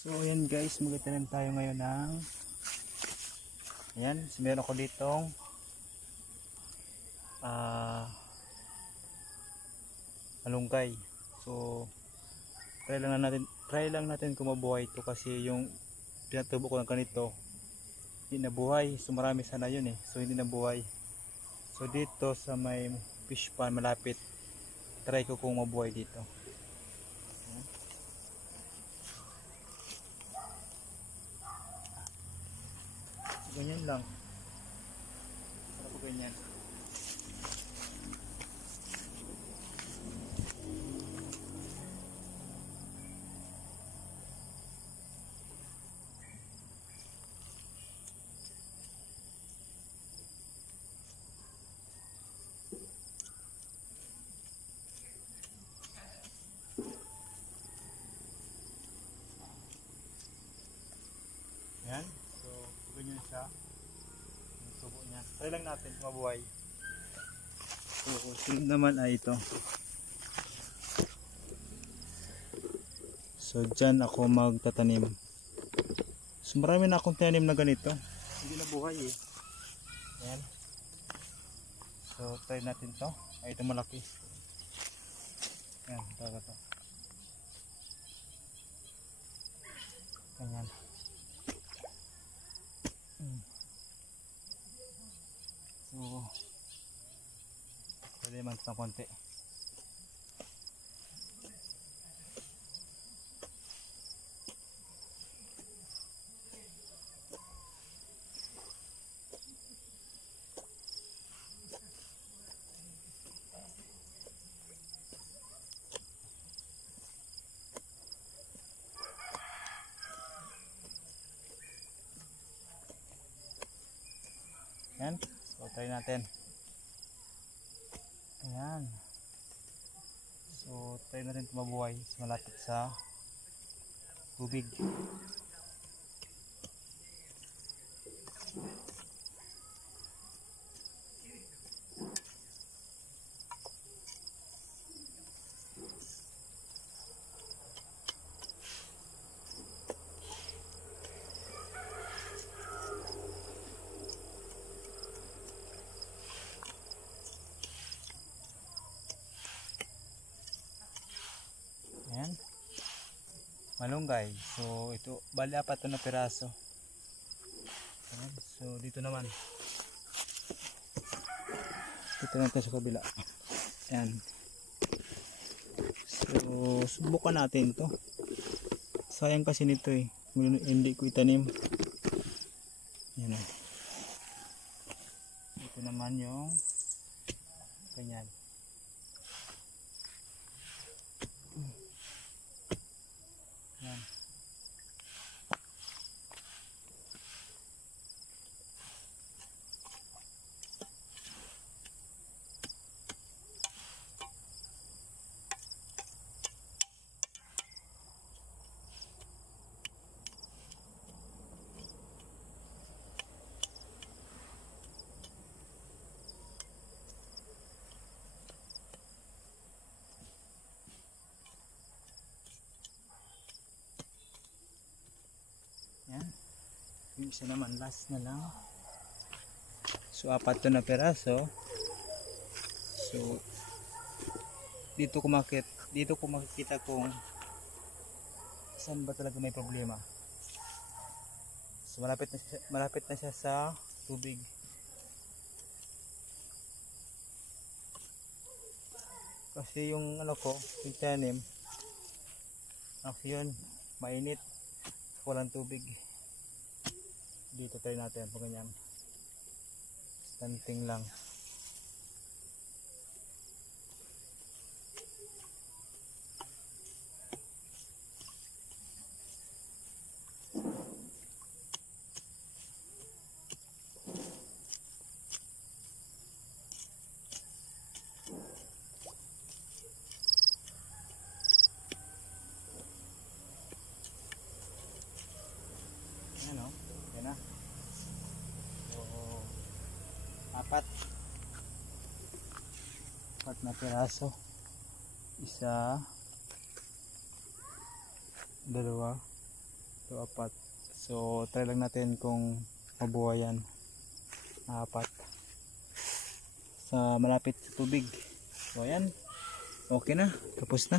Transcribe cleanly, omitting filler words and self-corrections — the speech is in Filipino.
So ayan guys, magtatanim tayo ngayon ng ayan, meron ako ditong malunggay. So try lang natin kung mabuhay ito, kasi yung pinatubo ko ng ganito hindi nabuhay. So marami sana yun so hindi nabuhay. So dito sa may fish pond malapit, try ko kung mabuhay dito. So ganyan lang, sarap ganyan. Yan, so ganyan siya yung tubo niya. Try lang natin kung mabuhay. So sunod naman ay ito. So dyan ako magtatanim. So marami na akong tanim na ganito, hindi nabuhay yan. So try natin to. Ay, ito malaki. Yan, talaga to. Ganyan. So pwede man ito ng konti. Yan, so try natin. Ayan. So try natin mabuhay malapit sa tubig. Ayan, malunggay. So ito, bali apat na piraso. Ayan. So dito naman, dito natin sa kabila. Ayan. So subukan natin to. Sayang kasi nito hindi ko itanim. Ayan. Ito naman yung ganyan. Yan. Yan. Yung isa naman, last na lang. So apat to na peraso. So dito ko makikita kung saan ba talaga may problema. So malapit na siya sa tubig. Kasi yung yung tanim, yun, mainit, walang tubig. Dito try natin pag ganyan, stunting lang. Ayan yan na. So apat na piraso, isa, dalawa, So, apat. So, try lang natin kung mabuhay yan. Apat. Sa malapit sa tubig. So, ayan. Okay na. Tapos na.